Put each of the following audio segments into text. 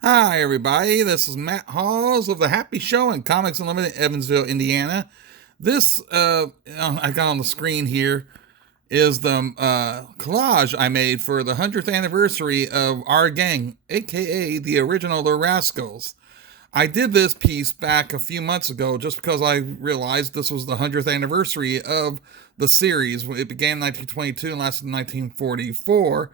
Hi, everybody. This is Matt Halls of the Happy Show and Comics Unlimited, Evansville, Indiana. This I got on the screen here is the collage I made for the 100th anniversary of our gang, aka the original The Rascals. I did this piece back a few months ago just because I realized this was the 100th anniversary of the series. It began in 1922 and lasted in 1944,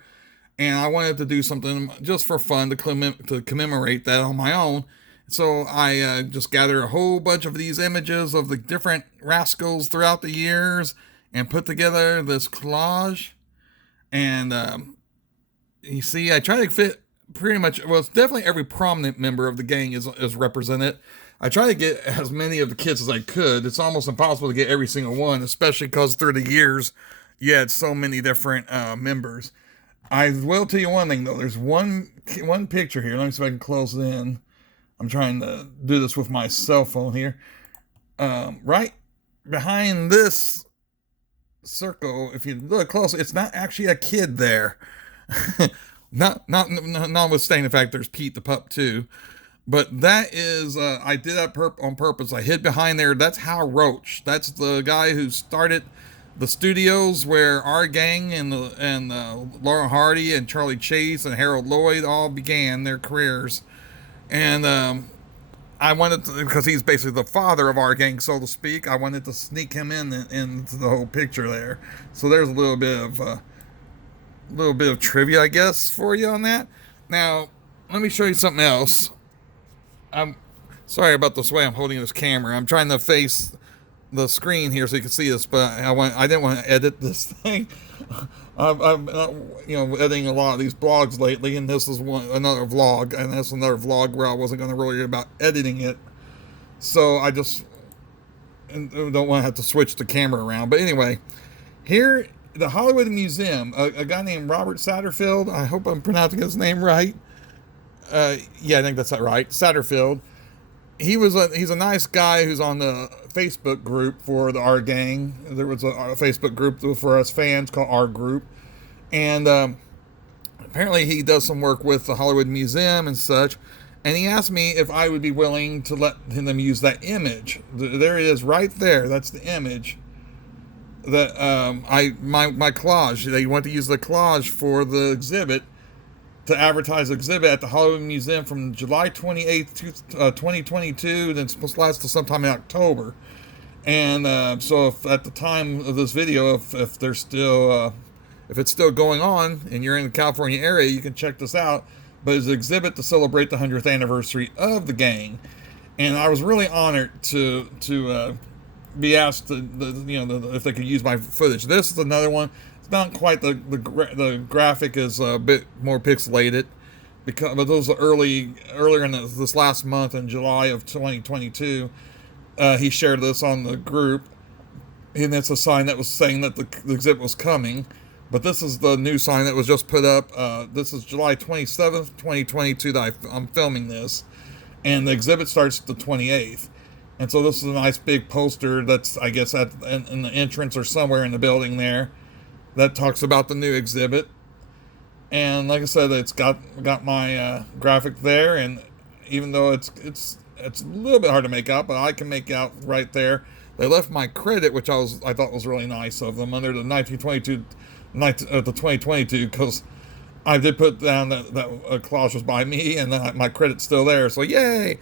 and I wanted to do something just for fun to commemorate that on my own. So I just gathered a whole bunch of these images of the different rascals throughout the years and put together this collage. And you see, I try to fit pretty much, well, it's definitely every prominent member of the gang is represented. I try to get as many of the kids as I could. It's almost impossible to get every single one, especially because through the years you had so many different members. I will tell you one thing though. There's one picture here. Let me see if I can close it in. I'm trying to do this with my cell phone here. Right behind this circle, if you look close, it's not actually a kid there. Notwithstanding the fact there's Pete the pup too, but that is I did that on purpose. I hid behind there. That's Hal Roach. That's the guy who started the studios where our gang and Laurel Hardy and Charlie Chase and Harold Lloyd all began their careers. And I wanted to, because he's basically the father of our gang, so to speak. I wanted to sneak him into the whole picture there. So there's a little bit of trivia, I guess, for you on that. Now, let me show you something else. I'm sorry about this way I'm holding this camera. I'm trying to face the screen here so you can see this, but I didn't want to edit this thing. I'm editing a lot of these blogs lately, and this is another vlog, and that's another vlog where I wasn't going to worry about editing it. So I just don't want to have to switch the camera around. But anyway, here the Hollywood Museum, a guy named Robert Satterfield. I hope I'm pronouncing his name right. Yeah, I think that's right. Satterfield. He's a nice guy who's on the Facebook group for our gang. There was a Facebook group for us fans called Our Group, and apparently he does some work with the Hollywood Museum and such. And he asked me if I would be willing to let them use that image. There it is, right there. That's the image that my collage. They want to use the collage for the exhibit, to advertise the exhibit at the Hollywood Museum from July 28th, 2022, then it's supposed to last till sometime in October. And so if at the time of this video, if there's still, if it's still going on and you're in the California area, you can check this out. But it's an exhibit to celebrate the 100th anniversary of the gang. And I was really honored to be asked if they could use my footage. This is another one. It's not quite the graphic is a bit more pixelated, but those are earlier in this last month in July of 2022. He shared this on the group, and it's a sign that was saying that the exhibit was coming. But this is the new sign that was just put up. This is July 27th, 2022 that I'm filming this, and the exhibit starts the 28th. And so this is a nice big poster that's, I guess, in the entrance or somewhere in the building there, that talks about the new exhibit. And like I said, it's got my graphic there, and even though it's a little bit hard to make out, but I can make out right there. They left my credit, which I thought was really nice of them, under the 2022, because I did put down that collage was by me, and my credit's still there. So yay!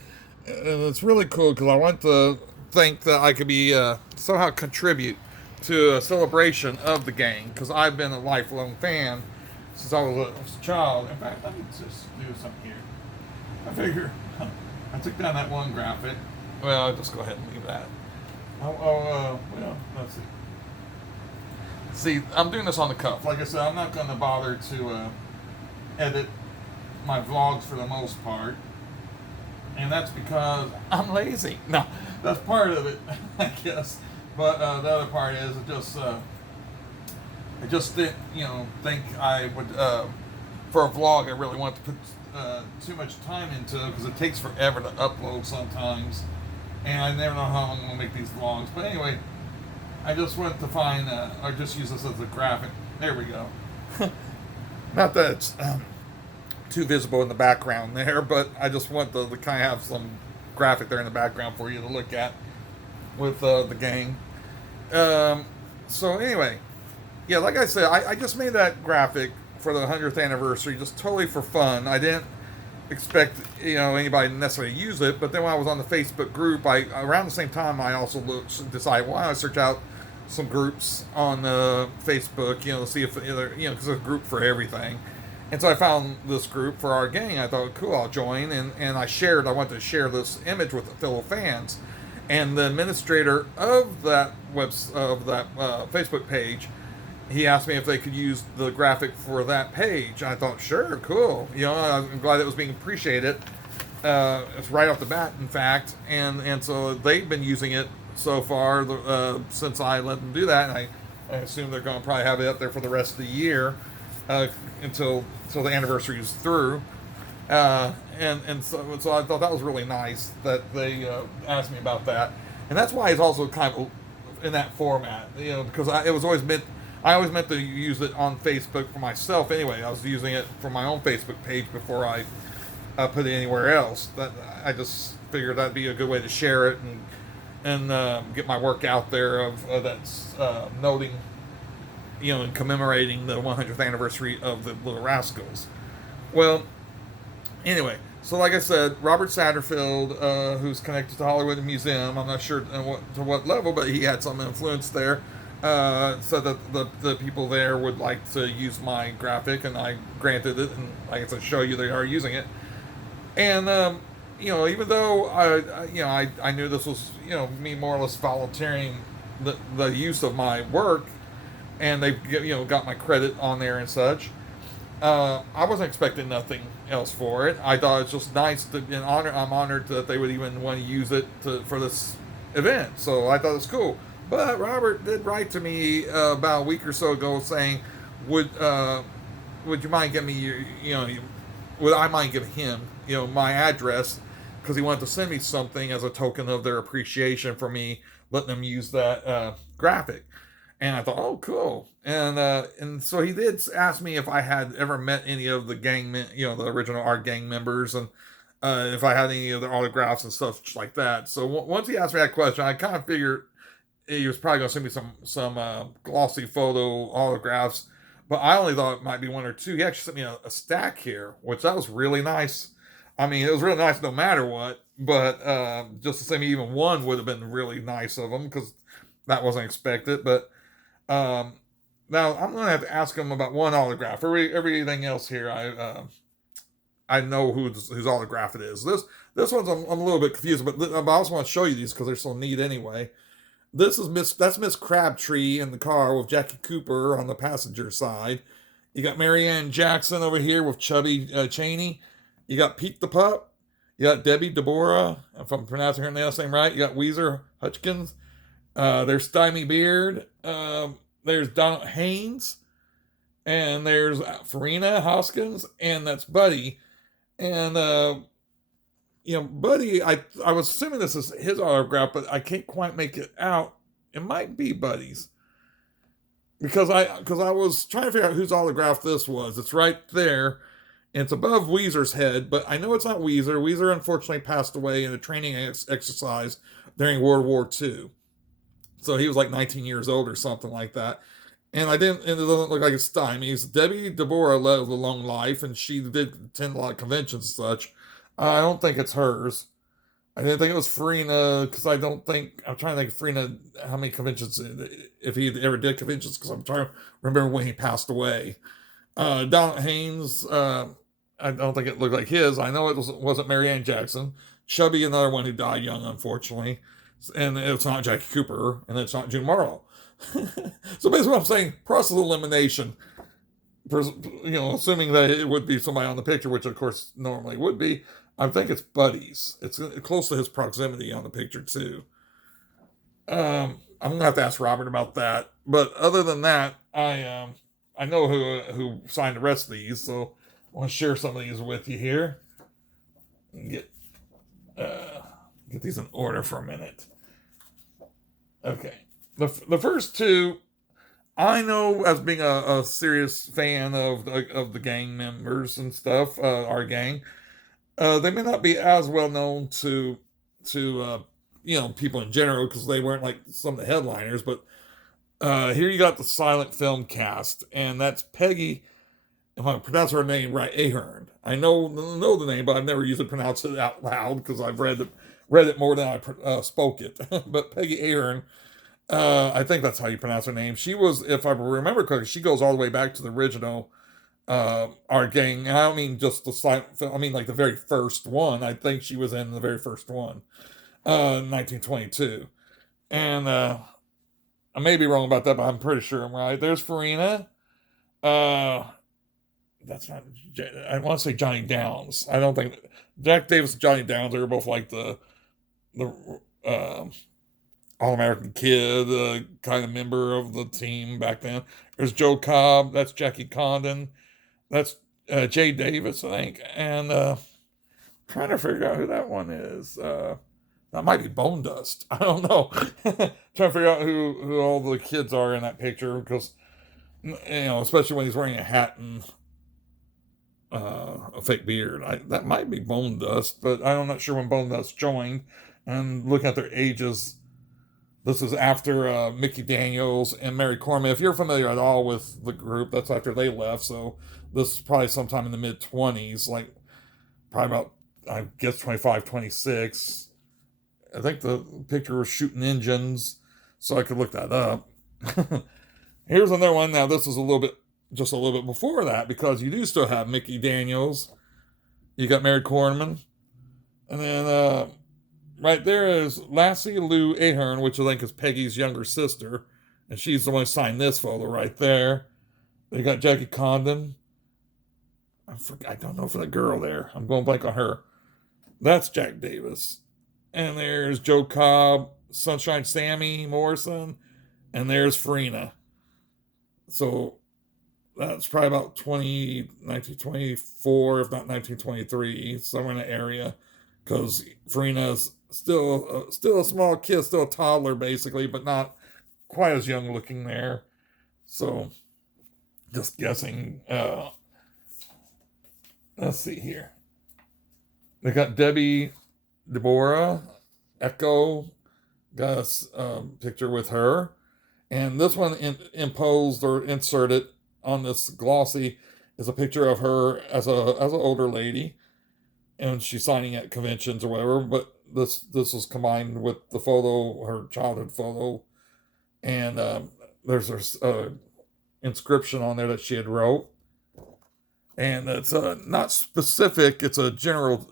And it's really cool because I want to think that I could be somehow contribute to a celebration of the gang, because I've been a lifelong fan since I was a child. In fact, let me just do something here. I figure I took down that one graphic. Well, I'll just go ahead and leave that. Well, let's see. See, I'm doing this on the cuff. Like I said, I'm not going to bother to edit my vlogs for the most part. And that's because I'm lazy. No, that's part of it, I guess. But the other part is I just didn't, think I would, for a vlog, I really want to put too much time into it, because it takes forever to upload sometimes. And I never know how long I'm going to make these vlogs. But anyway, I just went to find, or just use this as a graphic. There we go. Not that it's too visible in the background there, but I just want to kind of have some graphic there in the background for you to look at with the gang. Um, so anyway, yeah, like I said, I just made that graphic for the 100th anniversary just totally for fun. I didn't expect anybody to necessarily use it, but then when I was on the Facebook group, I around the same time I also decided why don't I search out some groups on Facebook, to see if because there's a group for everything. And so I found this group for our gang. I thought, cool, I'll join. And I wanted to share this image with fellow fans. And the administrator of that Facebook page, he asked me if they could use the graphic for that page. I thought, sure, cool. I'm glad it was being appreciated. It's right off the bat, in fact. And so they've been using it so far since I let them do that. And I assume they're going to probably have it up there for the rest of the year until the anniversary is through. So I thought that was really nice that they asked me about that. And that's why it's also kind of in that format, because I always meant to use it on Facebook for myself anyway. I was using it for my own Facebook page before I put it anywhere else. I just figured that'd be a good way to share it and get my work out there of that's noting, and commemorating the 100th anniversary of the Little Rascals. Well, anyway, so like I said, Robert Satterfield, who's connected to Hollywood Museum, I'm not sure to what level, but he had some influence there. So that the people there would like to use my graphic, and I granted it, and like I said, show you they are using it. And even though I knew this was me more or less volunteering the use of my work, and they got my credit on there and such. I wasn't expecting nothing else for it. I thought it's just nice I'm honored that they would even want to use it for this event. So I thought it was cool. But Robert did write to me about a week or so ago saying, would you mind giving me would I mind giving him my address, because he wanted to send me something as a token of their appreciation for me letting them use that graphic. And I thought, oh, cool. And so he did ask me if I had ever met any of the gang, the original Art Gang members, and if I had any of their autographs and stuff like that. So once he asked me that question, I kind of figured he was probably going to send me some glossy photo autographs, but I only thought it might be one or two. He actually sent me a stack here, which that was really nice. I mean, it was really nice no matter what, but just to send me even one would have been really nice of him, because that wasn't expected. But now I'm going to have to ask him about one autograph. Everything else here, I know whose autograph it is. This one's I'm a little bit confused, but I also want to show you these because they're so neat anyway. That's Miss Crabtree in the car with Jackie Cooper on the passenger side. You got Marianne Jackson over here with Chubby Cheney. You got Pete the Pup. You got Debbie Deborah, if I'm pronouncing her last name right. You got Weezer Hutchkins. There's Stymie Beard. There's Donald Haynes. And there's Farina Hoskins. And that's Buddy. And, Buddy, I was assuming this is his autograph, but I can't quite make it out. It might be Buddy's. Because I was trying to figure out whose autograph this was. It's right there. And it's above Weezer's head, but I know it's not Weezer. Weezer unfortunately passed away in a training exercise during World War II. So he was like 19 years old or something like that. And it doesn't look like it's Stymie's. Debbie Deborah lived a long life, and she did attend a lot of conventions and such. I don't think it's hers. I didn't think it was Farina, because I'm trying to think of Farina, how many conventions, if he ever did conventions, because I'm trying to remember when he passed away. Donald Haynes, I don't think it looked like his. I know it wasn't Marianne Jackson. Chubby, another one who died young, unfortunately. And it's not Jackie Cooper, and it's not June Morrow. So basically what I'm saying, process of elimination, assuming that it would be somebody on the picture, which of course normally would be, I think it's Buddy's. It's close to his proximity on the picture too. I'm going to have to ask Robert about that. But other than that, I know who signed the rest of these, so I want to share some of these with you here. Get these in order for a minute. Okay. The first two, I know, as being a serious fan of the gang members and stuff, our gang, they may not be as well known to people in general because they weren't like some of the headliners. But here you got the silent film cast, and that's Peggy. If I pronounce her name right, Ahern. I know the name, but I've never usually pronounced it out loud because I've read it more than I spoke it. But Peggy Ahern, I think that's how you pronounce her name. She was, if I remember correctly, she goes all the way back to the original Our Gang. And I don't mean just the silent film. I mean like the very first one. I think she was in the very first one, 1922. And I may be wrong about that, but I'm pretty sure I'm right. There's Farina. Uh, that's not. I want to say Johnny Downs. I don't think Jack Davis and Johnny Downs are both like the All American Kid, kind of member of the team back then. There's Joe Cobb. That's Jackie Condon. That's Jay Davis, I think. And trying to figure out who that one is. That might be Bone Dust. I don't know. Trying to figure out who all the kids are in that picture because, especially when he's wearing a hat and a fake beard. That might be Bone Dust, but I'm not sure when Bone Dust joined. And looking at their ages, this is after Mickey Daniels and Mary Corman. If you're familiar at all with the group, that's after they left. So this is probably sometime in the mid 20s, like probably about, I guess, 25, 26. I think the picture was shooting engines, so I could look that up. Here's another one. Now, this is just a little bit before that, because you do still have Mickey Daniels. You got Mary Corman. And then right there is Lassie Lou Ahern, which I think is Peggy's younger sister. And she's the one who signed this photo right there. They got Jackie Condon. I don't know for that girl there. I'm going blank on her. That's Jack Davis. And there's Joe Cobb, Sunshine Sammy Morrison, and there's Farina. So that's probably about 1924, if not 1923, somewhere in the area, because Farina's still a small kid, still a toddler basically, but not quite as young looking there. So just guessing. Let's see here. They got Debbie Deborah Echo, got a picture with her, and this one imposed or inserted on this glossy is a picture of her as an older lady, and she's signing at conventions or whatever. But this was combined with the photo, her childhood photo, and there's her inscription on there that she had wrote. And it's not specific, it's a general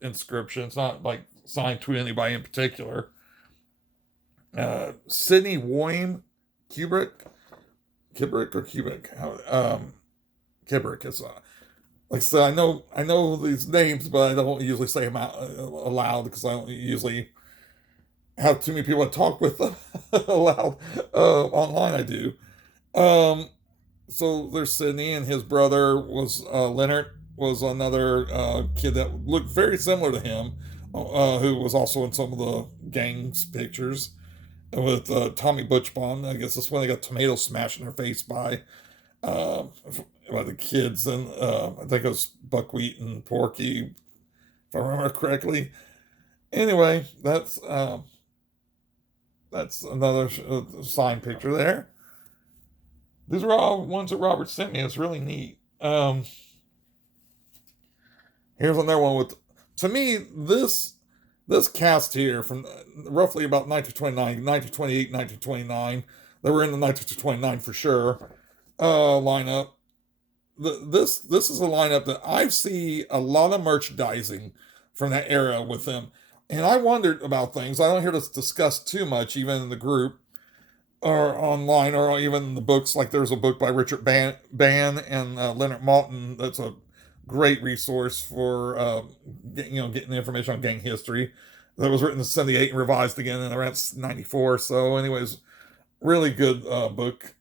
inscription. It's not like signed to anybody in particular. Sidney Woyme Kubrick or Kubrick? Kubrick is, like I said, I know these names, but I don't usually say them out aloud because I don't usually have too many people to talk with aloud. Online I do. So there's Sidney, and his brother was Leonard, was another kid that looked very similar to him, who was also in some of the gang's pictures with Tommy Butchbomb. I guess that's when they got tomatoes smashed in their face by the kids, and I think it was Buckwheat and Porky, if I remember correctly. Anyway, that's another signed picture there. These are all ones that Robert sent me. It's really neat. Here's another one with, to me, this cast here from roughly about 1929, 1928, 1929. They were in the 1929 for sure lineup. This is a lineup that I see a lot of merchandising from that era with them. And I wondered about things. I don't hear this discussed too much, even in the group or online or even in the books. Like there's a book by Richard Ban and Leonard Maltin that's a great resource for getting the information on gang history. That was written in 78 and revised again in around 94. So anyways, really good book.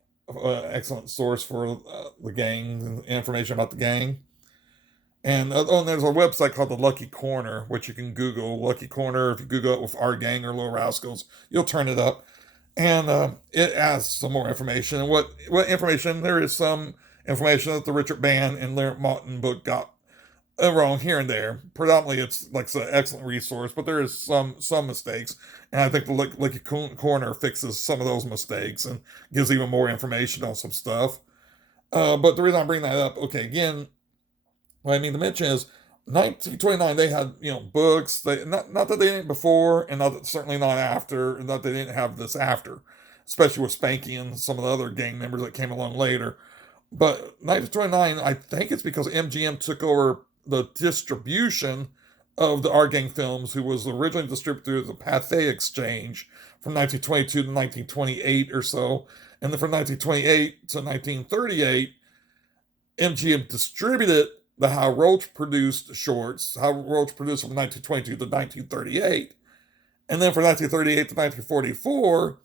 Excellent source for the gang, information about the gang. And there's a website called the Lucky Corner, which you can Google. Lucky Corner, if you Google it with Our Gang or Little Rascals, you'll turn it up. And it adds some more information. And what information? There is some information that the Richard Band and Laird Martin book got wrong here and there. Predominantly, it's like an excellent resource, but there is some mistakes, and I think the Licky Corner fixes some of those mistakes and gives even more information on some stuff. But the reason I bring that up, okay, again, what I mean to mention is 1929. They had books. They not that they didn't before, and certainly not after. Not that they didn't have this after, especially with Spanky and some of the other gang members that came along later. But 1929, I think it's because MGM took over the distribution of the Our Gang films, who was originally distributed through the Pathé Exchange from 1922 to 1928 or so. And then from 1928 to 1938, MGM distributed the Hal Roach produced shorts. Hal Roach produced from 1922 to 1938. And then from 1938 to 1944,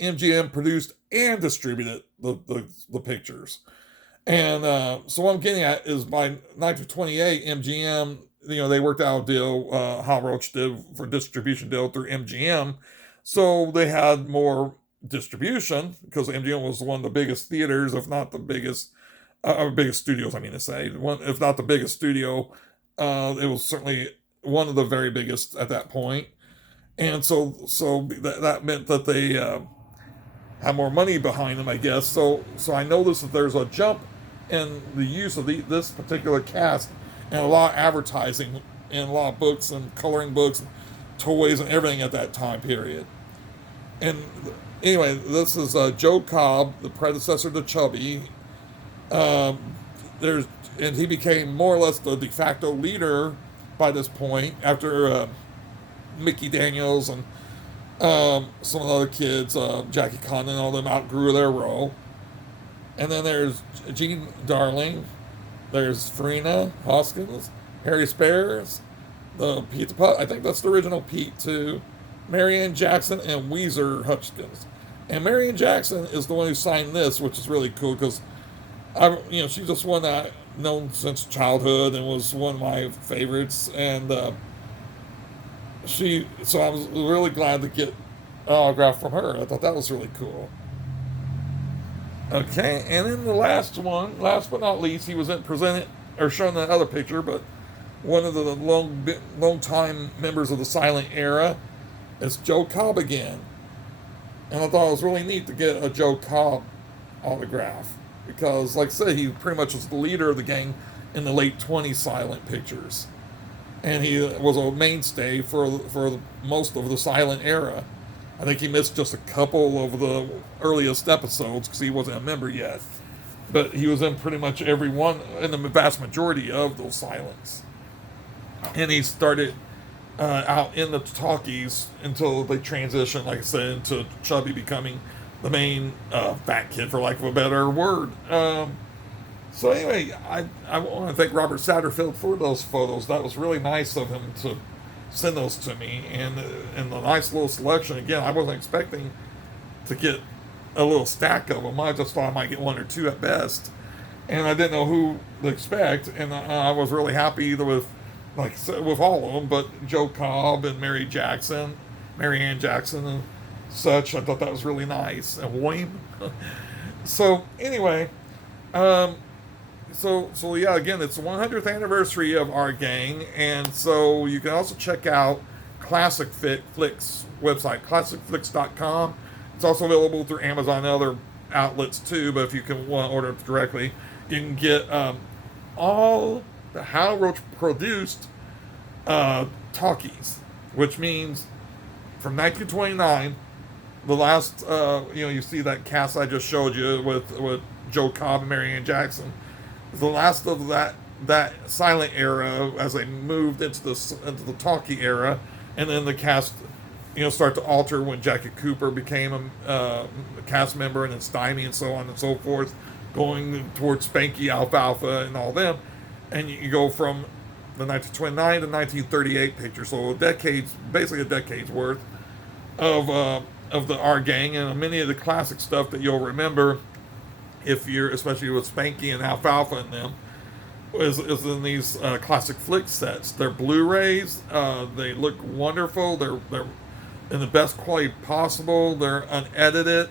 MGM produced and distributed the pictures. And so what I'm getting at is by 1928, MGM, they worked out a deal, Hal Roach did, for distribution deal through MGM. So they had more distribution because MGM was one of the biggest theaters, if not the biggest studios, I mean to say. One, if not the biggest studio, it was certainly one of the very biggest at that point. And so that meant that they have more money behind them, I guess. So I noticed that there's a jump in the use of this particular cast and a lot of advertising and a lot of books and coloring books and toys and everything at that time period. And anyway, this is Joe Cobb, the predecessor to Chubby. And he became more or less the de facto leader by this point after Mickey Daniels and some of the other kids, Jackie Condon and all them outgrew their role. And then there's Gene Darling, there's Farina Hoskins, Harry Spears, the Pete the Putt, I think that's the original Pete too, Marianne Jackson, and Weezer Hutchins. And Marianne Jackson is the one who signed this, which is really cool because she's just one that I've known since childhood and was one of my favorites. And so I was really glad to get an autograph from her. I thought that was really cool. Okay, and then the last but not least, he was presented or shown in the other picture, but one of the long time members of the silent era is Joe Cobb again. And I thought it was really neat to get a Joe Cobb autograph because, like I said, he pretty much was the leader of the gang in the late 20s silent pictures. And he was a mainstay for most of the silent era. I think he missed just a couple of the earliest episodes because he wasn't a member yet. But he was in pretty much every one, in the vast majority of those silents. And he started out in the talkies until they transitioned, like I said, into Chubby becoming the main fat kid, for lack of a better word. So anyway, I want to thank Robert Satterfield for those photos. That was really nice of him to send those to me, and the nice little selection. Again, I wasn't expecting to get a little stack of them. I just thought I might get one or two at best, and I didn't know who to expect. And I was really happy with, like I said, with all of them, but Joe Cobb and Marianne Jackson, and such. I thought that was really nice. And William. So anyway, So yeah, again, it's the 100th anniversary of Our Gang, and so you can also check out CLASSICFLIX website, CLASSICFLIX.com. It's also available through Amazon and other outlets too, but if you can want to order it directly, you can get all the Hal Roach produced talkies, which means from 1929, the last, you see that cast I just showed you with Joe Cobb and Marianne Jackson. The last of that silent era as they moved into the talkie era, and then the cast, start to alter when Jackie Cooper became a cast member, and then Stymie and so on and so forth, going towards Spanky, Alfalfa, and all them, and you go from the 1929 to 1938 picture, so basically a decade's worth of the Our Gang, and many of the classic stuff that you'll remember, especially with Spanky and Alfalfa in them, is in these CLASSICFLIX sets. They're Blu-rays. They look wonderful. They're in the best quality possible. They're unedited,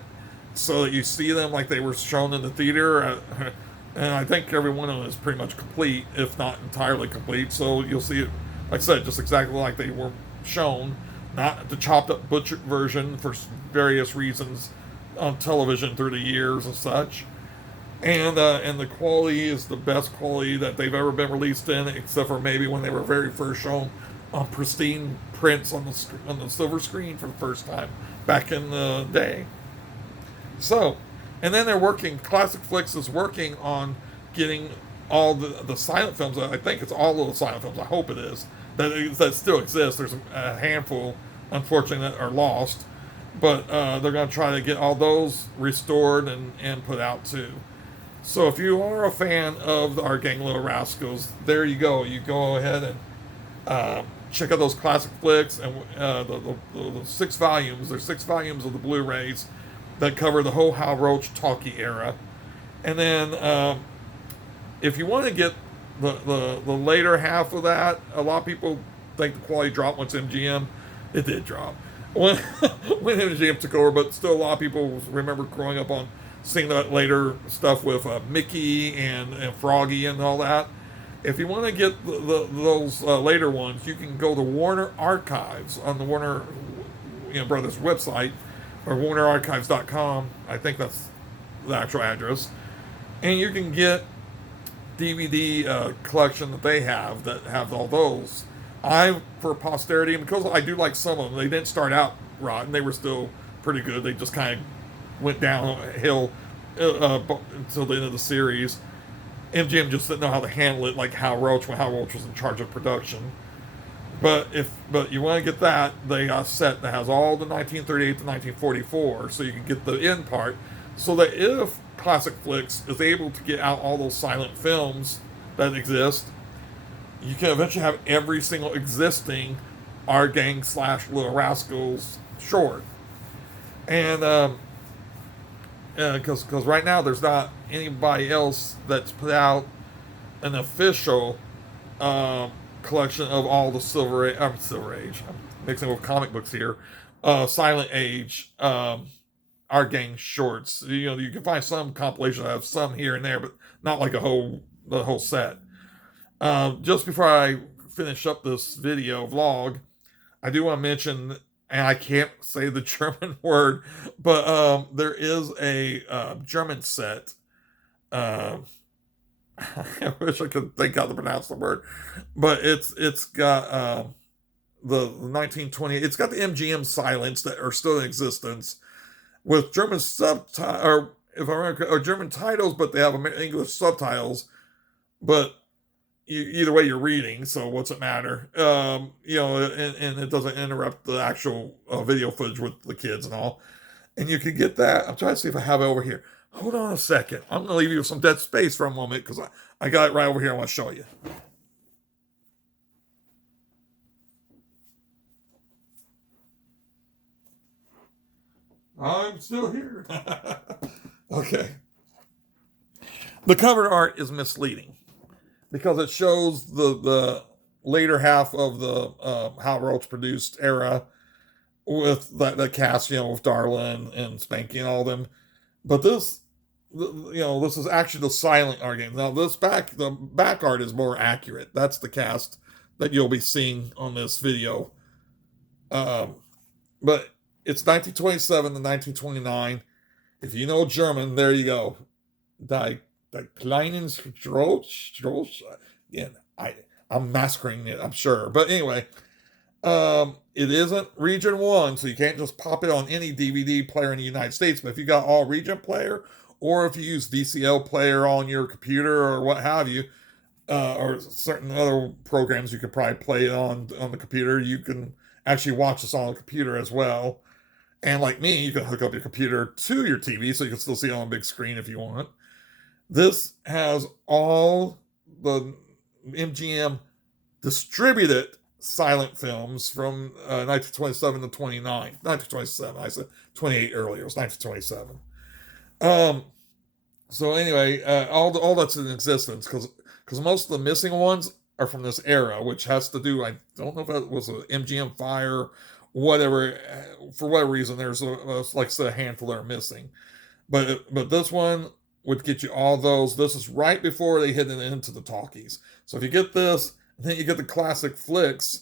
so that you see them like they were shown in the theater. And I think every one of them is pretty much complete, if not entirely complete. So you'll see it, like I said, just exactly like they were shown, not the chopped up butchered version for various reasons on television through the years and such. And the quality is the best quality that they've ever been released in, except for maybe when they were very first shown on pristine prints on the silver screen for the first time back in the day. So, and then they're working. ClassicFlix is working on getting all the silent films. I think it's all of the silent films. I hope it is that still exist. There's a handful, unfortunately, that are lost, but they're going to try to get all those restored and put out too. So if you are a fan of our Gang Little Rascals, there you go. You go ahead and check out those ClassicFlix and the 6 volumes. There's 6 volumes of the Blu-rays that cover the whole Hal Roach talkie era. And then if you want to get the later half of that, a lot of people think the quality dropped once MGM. It did drop when when MGM took over, but still a lot of people remember growing up on seeing that later stuff with Mickey and Froggy and all that. If you want to get those later ones, you can go to Warner Archives on the Warner Brothers website, or WarnerArchives.com. I think that's the actual address. And you can get DVD collection that they have that have all those. For posterity, and because I do like some of them, they didn't start out rotten. They were still pretty good. They just kind of went downhill until the end of the series. MGM just didn't know how to handle it, like Hal Roach, when Hal Roach was in charge of production. But you want to get that, they got a set that has all the 1938 to 1944, so you can get the end part. So that if ClassicFlix is able to get out all those silent films that exist, you can eventually have every single existing Our Gang / Little Rascals short. And because right now there's not anybody else that's put out an official collection of all the Silver Age. I'm mixing with comic books here. Silent Age, Our Gang shorts. You can find some compilations that have some here and there, but not like the whole set. Just before I finish up this video vlog, I do want to mention, and I can't say the German word, but there is a German set. I wish I could think how to pronounce the word, but it's got the 1920. It's got the MGM silents that are still in existence with German subtitles, or if I remember, or German titles, but they have English subtitles. But either way, you're reading, so what's it matter? And it doesn't interrupt the actual video footage with the kids and all. And you can get that. I'm trying to see if I have it over here. Hold on a second. I'm going to leave you with some dead space for a moment, because I got it right over here. I want to show you. I'm still here. Okay. The cover art is misleading, because it shows the later half of the Hal Roach produced era with the cast, with Darla and Spanky and all them. But this is actually the silent art game. Now the back art is more accurate. That's the cast that you'll be seeing on this video. But it's 1927 to 1929. If you know German, there you go. Die kleinen Stroß. Yeah, I'm massacring it, I'm sure. But anyway, it isn't Region 1, so you can't just pop it on any DVD player in the United States. But if you got all region player, or if you use VCL player on your computer or what have you, or certain other programs you could probably play it on the computer, you can actually watch this on the computer as well. And like me, you can hook up your computer to your TV so you can still see it on a big screen if you want. This has all the MGM distributed silent films from 1927 to 29. 1927, I said 28 earlier. It was 1927. So anyway, all that's in existence, because most of the missing ones are from this era, which has to do, I don't know if it was an MGM fire whatever, for whatever reason, there's like I said, a handful that are missing. But this one would get you all those. This is right before they hit it into the talkies. So if you get this, then you get the CLASSICFLIX.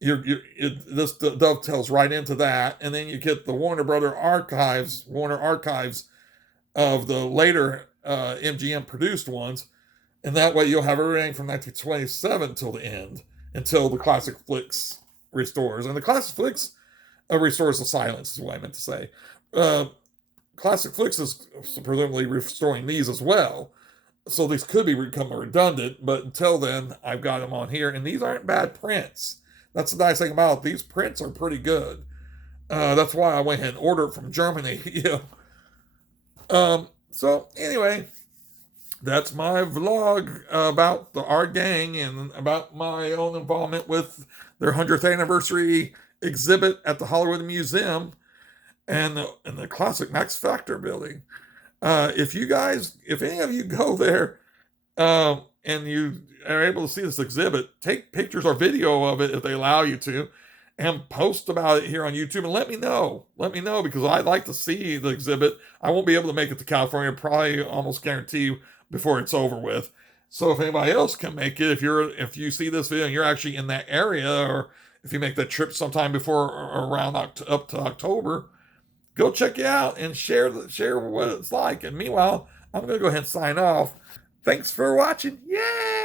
This dovetails right into that, and then you get the Warner Archives of the later MGM produced ones, and that way you'll have everything from 1927 till the end, until the CLASSICFLIX restores. And the CLASSICFLIX restores the silence, is what I meant to say. CLASSICFLIX is presumably restoring these as well. So these could become redundant, but until then, I've got them on here. And these aren't bad prints. That's the nice thing about it. These prints are pretty good. That's why I went ahead and ordered it from Germany. So anyway, that's my vlog about the Art Gang and about my own involvement with their 100th anniversary exhibit at the Hollywood Museum and the classic Max Factor building. If any of you go there and you are able to see this exhibit, take pictures or video of it if they allow you to, and post about it here on YouTube and let me know. Let me know, because I'd like to see the exhibit. I won't be able to make it to California, probably almost guarantee before it's over with. So if anybody else can make it, if you see this video and you're actually in that area, or if you make that trip sometime before or around up to October, go check it out and share what it's like. And meanwhile, I'm going to go ahead and sign off. Thanks for watching. Yay!